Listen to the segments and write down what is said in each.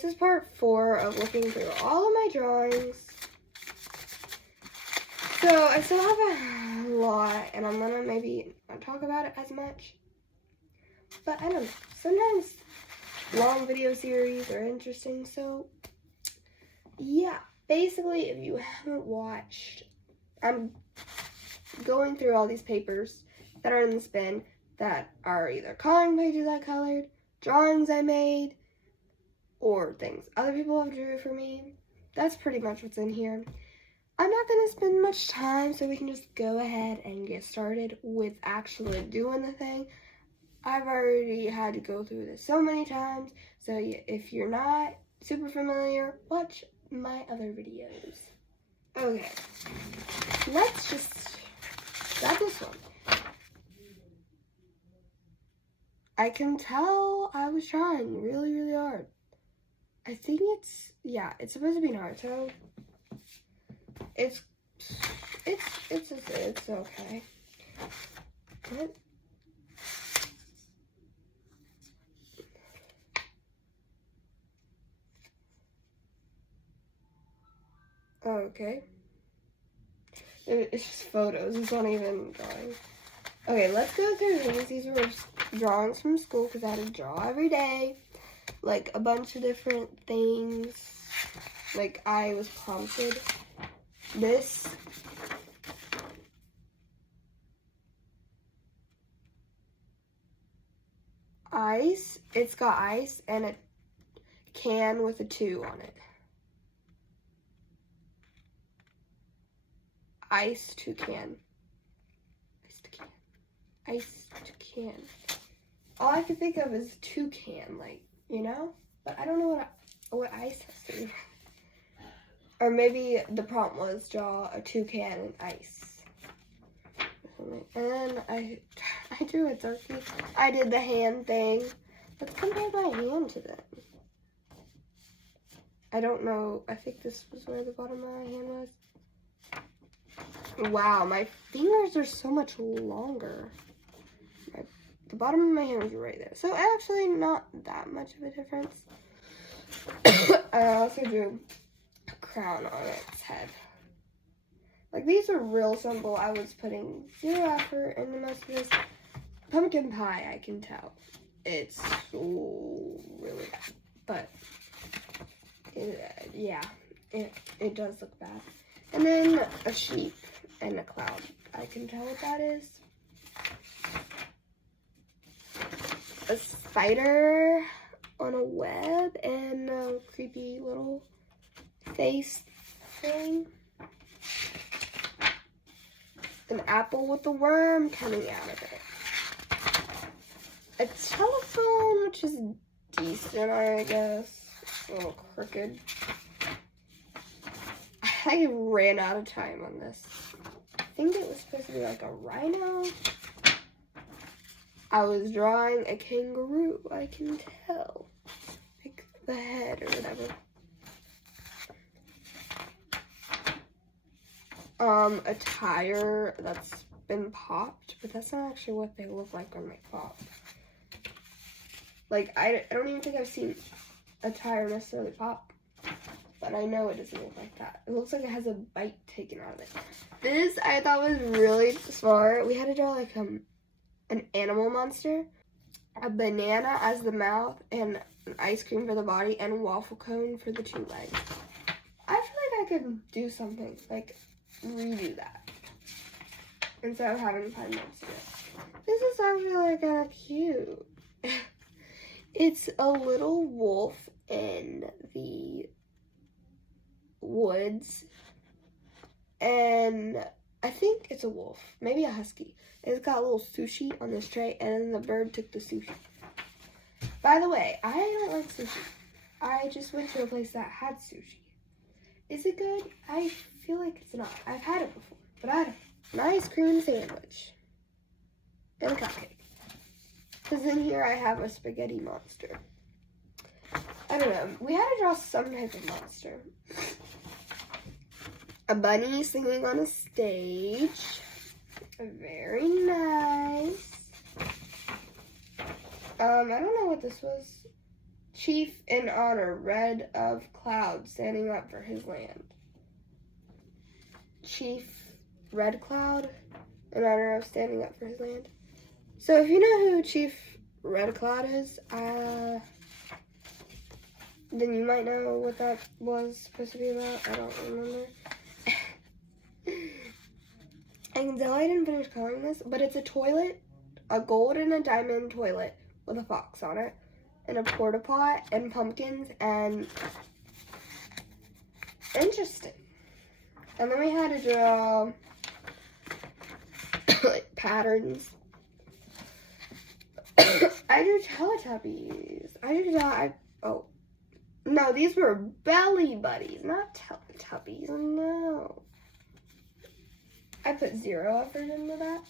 this is part 4 of looking through all of my drawings. So I still have a lot, and I'm gonna maybe not talk about it as much. But I don't know. Sometimes long video series are interesting. So yeah, basically, if you haven't watched, I'm going through all these papers that are in this bin that are either coloring pages I colored, drawings I made, or things other people have drew for me. That's pretty much what's in here. I'm not going to spend much time, so we can just go ahead and get started with actually doing the thing. I've already had to go through this so many times, so if you're not super familiar, watch my other videos. Okay, let's just grab this one. I can tell I was trying really, really hard. I think it's supposed to be Naruto. It's okay. What? Okay. It's just photos. It's not even drawing. Okay, let's go through these. These were drawings from school because I had to draw every day. Like a bunch of different things. Like I was prompted. This ice. It's got ice and a can with a 2 on it. Ice toucan. Ice toucan. All I can think of is toucan, like, you know? But I don't know what ice has to do. Or maybe the prompt was draw a toucan and ice. And then I drew a turkey. I did the hand thing. Let's compare my hand to that. I don't know. I think this was where the bottom of my hand was. Wow, my fingers are so much longer. The bottom of my hand was right there. So actually not that much of a difference. I also drew a crown on its head. Like these are real simple. I was putting 0 effort into most of this. Pumpkin pie, I can tell. It's really bad. But it does look bad. And then a sheep and a cloud. I can tell what that is. A spider on a web and a creepy little face thing. An apple with a worm coming out of it. A telephone, which is decent, I guess. A little crooked. I ran out of time on this. I think it was supposed to be like a rhino. I was drawing a kangaroo, I can tell. Like the head or whatever. A tire that's been popped, but that's not actually what they look like when they pop. Like, I don't even think I've seen a tire necessarily pop, but I know it doesn't look like that. It looks like it has a bite taken out of it. This I thought was really smart. We had to draw like an animal monster, a banana as the mouth, and an ice cream for the body, and a waffle cone for the 2 legs. I feel like I could do something, like redo that, instead of having 5 minutes to do it. This is actually kind of cute. It's a little wolf in the woods, and I think it's a wolf, maybe a husky. It's got a little sushi on this tray, and then the bird took the sushi. By the way, I don't like sushi. I just went to a place that had sushi. Is it good? I feel like it's not. I've had it before, but I don't. An ice cream sandwich and a cupcake. Because in here I have a spaghetti monster. I don't know. We had to draw some type of monster. A bunny singing on a stage. Very nice. I don't know what this was. Chief in honor, Red of Cloud, standing up for his land. Chief Red Cloud, in honor of standing up for his land. So if you know who Chief Red Cloud is, then you might know what that was supposed to be about. I don't remember. I can tell I didn't finish coloring this, but it's a toilet, a gold and a diamond toilet with a fox on it, and a porta pot, and pumpkins, and interesting. And then we had to draw like patterns. I drew Teletubbies. Oh, no, these were Belly Buddies, not Teletubbies, no. I put 0 effort into that.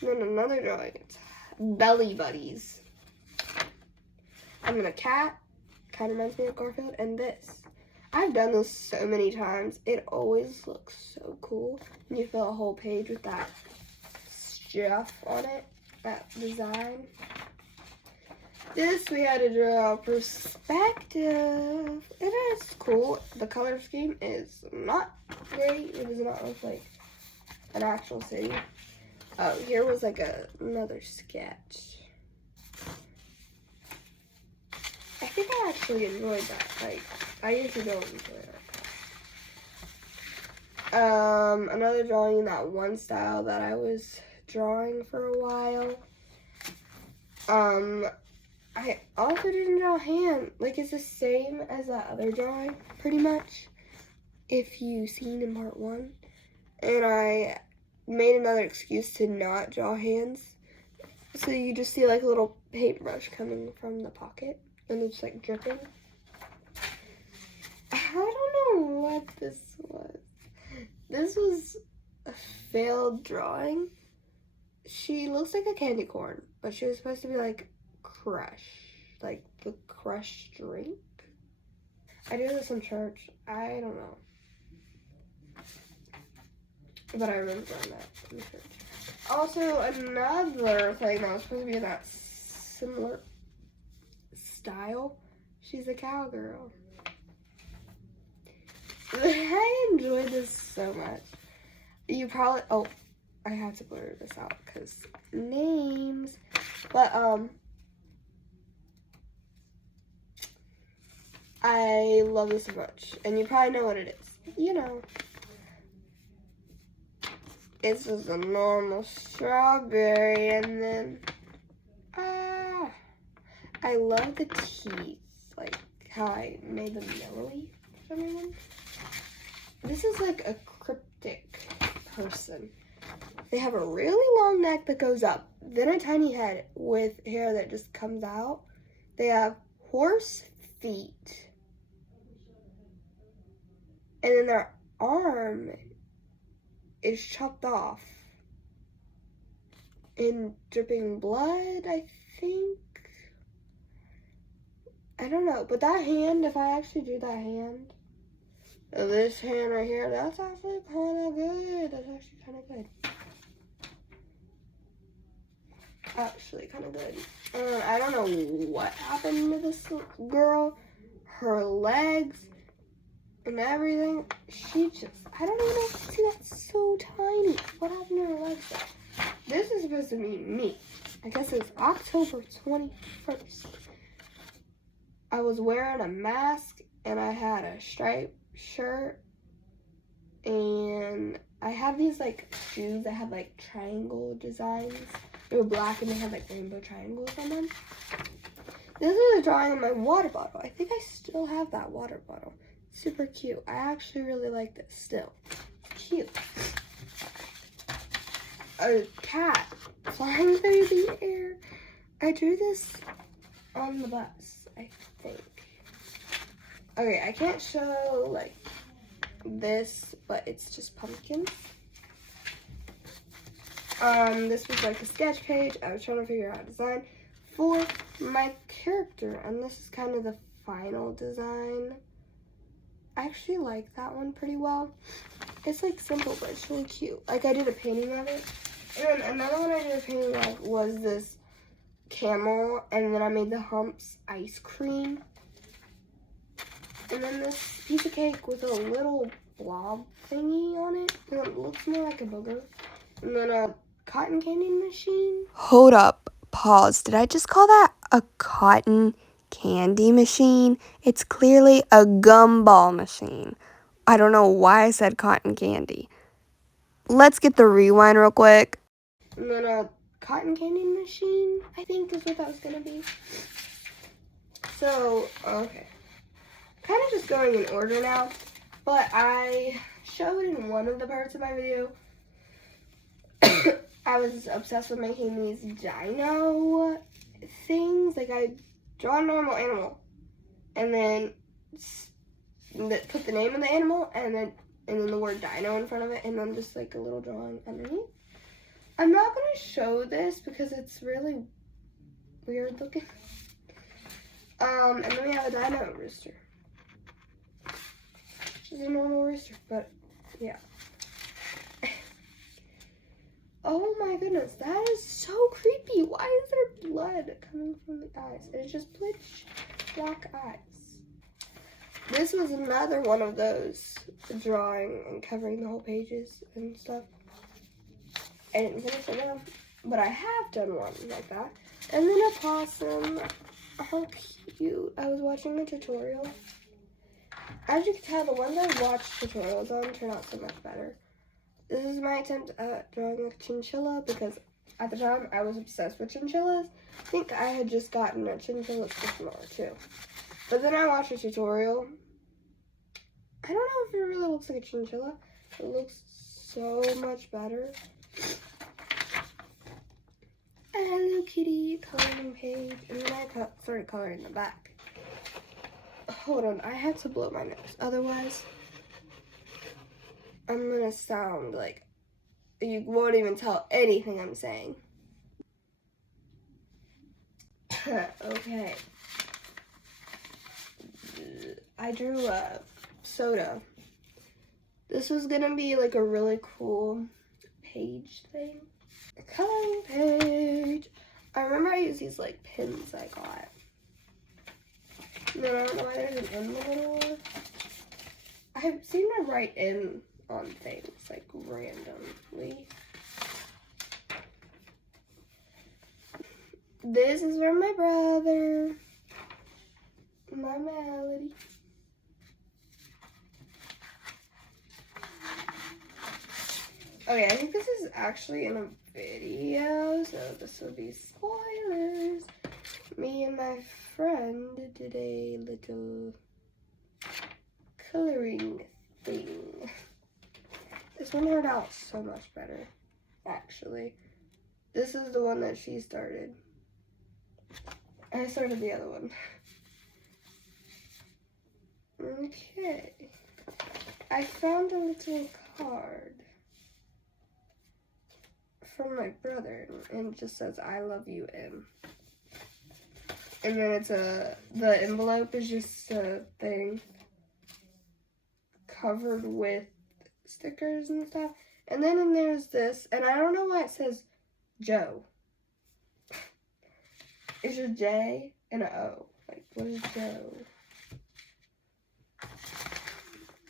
And then another drawing, it's Belly Buddies. And then a cat, kind of reminds me of Garfield, and this. I've done this so many times. It always looks so cool. And you fill a whole page with that stuff on it, that design. This we had to draw perspective. It is cool. The color scheme is not great. It does not look like an actual city. Oh, here was like another sketch. I think I actually enjoyed that. Like, I usually don't enjoy it. Another drawing in that one style that I was drawing for a while. I also didn't draw hand. Like, it's the same as that other drawing, pretty much, if you've seen in part 1. And I made another excuse to not draw hands. So you just see like a little paintbrush coming from the pocket, and it's like dripping. I don't know what this was. This was a failed drawing. She looks like a candy corn, but she was supposed to be like Crush, like the Crush drink. I did this in church. I don't know, but I remember doing that in church. Also, another thing that was supposed to be that similar style. She's a cowgirl. I enjoyed this so much. You probably, oh, I have to blur this out because names. But, I love this so much. And you probably know what it is. You know. It's just a normal strawberry, and then, I love the teeth, like how I made them yellowy for some reason. This is like a cryptic person. They have a really long neck that goes up, then a tiny head with hair that just comes out. They have horse feet, and then their arm is chopped off and dripping blood, I think. I don't know, but that hand, if I actually drew that hand, this hand right here, that's actually kind of good. That's actually kind of good. Actually kind of good. I don't know what happened to this girl. Her legs and everything, she just, I don't even know if you see, that's so tiny. What happened to her legs though? This is supposed to be me. I guess it's October 21st. I was wearing a mask and I had a striped shirt, and I had these like shoes that had like triangle designs. They were black and they had like rainbow triangles on them. This is a drawing of my water bottle. I think I still have that water bottle. Super cute. I actually really like this still. Cute. A cat flying through the air. I drew this on the bus, I think. Okay, I can't show like this, but it's just pumpkins. This was like a sketch page. I was trying to figure out a design for my character, and this is kind of the final design. I actually like that one pretty well. It's like simple, but it's really cute. Like, I did a painting of it. And then another one I did a painting of was this camel, and then I made the humps ice cream. And then this piece of cake with a little blob thingy on it. And it looks more like a booger. And then a cotton candy machine. Hold up. Pause. Did I just call that a cotton candy machine? It's clearly a gumball machine. I don't know why I said cotton candy. Let's get the rewind real quick. And then a cotton candy machine, I think is what that was gonna be. So, okay. Kind of just going in order now, but I showed in one of the parts of my video I was obsessed with making these dino things. Like, I draw a normal animal and then put the name of the animal and then the word dino in front of it, and then just like a little drawing underneath. I'm not going to show this because it's really weird looking. And then we have a dino rooster. Which is a normal rooster, but yeah. Oh my goodness, that is so creepy. Why is there blood coming from the eyes? It's just pitch black eyes. This was another one of those drawing and covering the whole pages and stuff. I didn't finish it now, but I have done one like that. And then a possum. How cute. I was watching a tutorial. As you can tell, the ones I watched tutorials on turn out so much better. This is my attempt at drawing a chinchilla because at the time I was obsessed with chinchillas. I think I had just gotten a chinchilla squishmallow too. But then I watched a tutorial. I don't know if it really looks like a chinchilla. It looks so much better. A Hello Kitty coloring page. And then I started coloring the back. Hold on, I had to blow my nose. Otherwise, I'm gonna sound like you won't even tell anything I'm saying. Okay. I drew a soda. This was gonna be like a really cool page thing. A coloring page. I remember I used these like pins I got. No, I don't know why there's an in the middle. I seem to write in on things like randomly. This is from my brother, my Melody. Okay, I think this is actually in a video, so this will be spoilers. Me and my friend did a little coloring thing. This one turned out so much better, actually. This is the one that she started. I started the other one. Okay. I found a little card from my brother, and it just says, "I love you, M." And then it's the envelope is just a thing covered with stickers and stuff. And then there's this, and I don't know why it says Joe. It's just J and an O. Like, what is Joe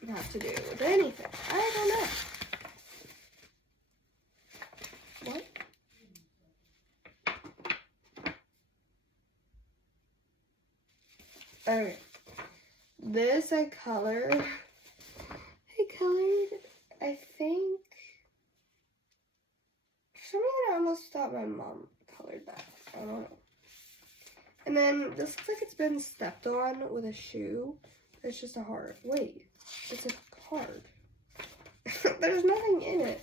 have to do with anything? I don't know. What? Okay. This I colored, I think, for some reason I almost thought my mom colored that. I don't know. And then this looks like it's been stepped on with a shoe. It's just a heart. Wait, it's a card. There's nothing in it.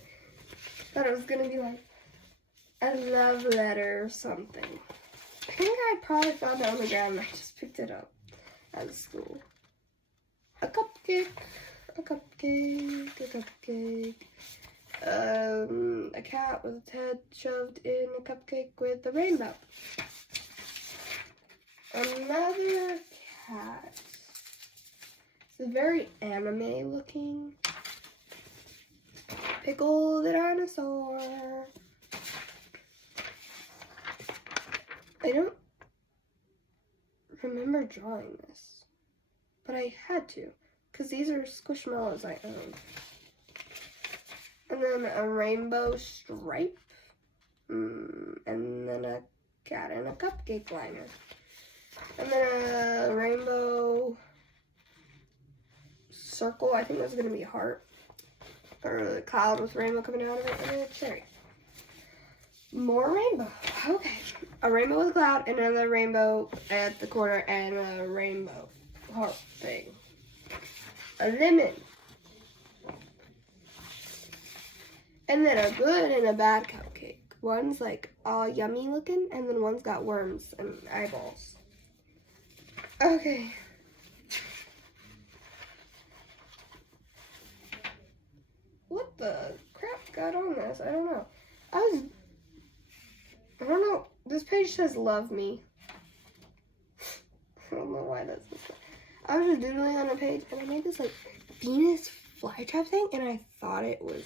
Thought it was gonna be like a love letter or something. I think I probably found it on the ground and I just picked it up at school. A cupcake, a cupcake, a cupcake. A cat with its head shoved in a cupcake with a rainbow. Another cat. It's a very anime looking. Pickle the dinosaur. I don't remember drawing this. but I had to, because these are Squishmallows I own. And then a rainbow stripe, and then a cat and a cupcake liner. And then a rainbow circle, I think that's going to be a heart. Or a cloud with rainbow coming out of it, and then a cherry. More rainbow. Okay. A rainbow with a cloud, and another rainbow at the corner, and a rainbow heart thing. A lemon. And then a good and a bad cupcake. One's like all yummy looking, and then one's got worms and eyeballs. Okay. What the crap got on this? I don't know. I don't know. This page says love me. I don't know why that's this way. I was just doodling on a page, and I made this like Venus flytrap thing, and I thought it was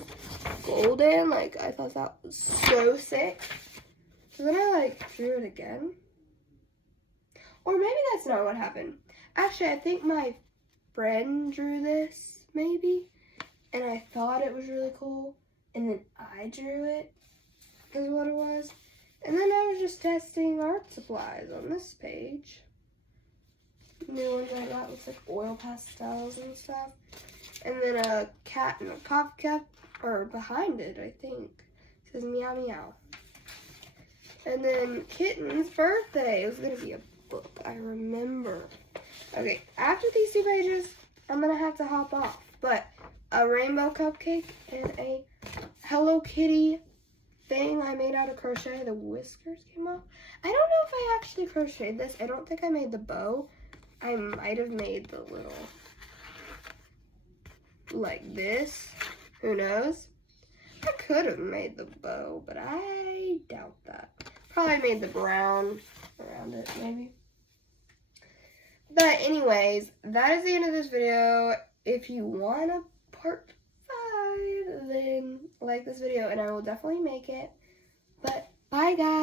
golden. Like, I thought that was so sick. So then I like drew it again. Or maybe that's not what happened. Actually, I think my friend drew this, maybe. And I thought it was really cool. And then I drew it, is what it was. And then I was just testing art supplies on this page. New ones I got with like oil pastels and stuff. And then a cat and a coffee cup, or behind it, I think. It says meow meow. And then Kitten's birthday. It was going to be a book, I remember. Okay, after these two pages, I'm going to have to hop off. But a rainbow cupcake and a Hello Kitty thing I made out of crochet. The whiskers came off. I don't know if I actually crocheted this. I don't think I made the bow. I might have made the little, like this. Who knows? I could have made the bow, but I doubt that. Probably made the brown around it, maybe. But anyways, that is the end of this video. If you want a part 5, then like this video, and I will definitely make it. But bye, guys.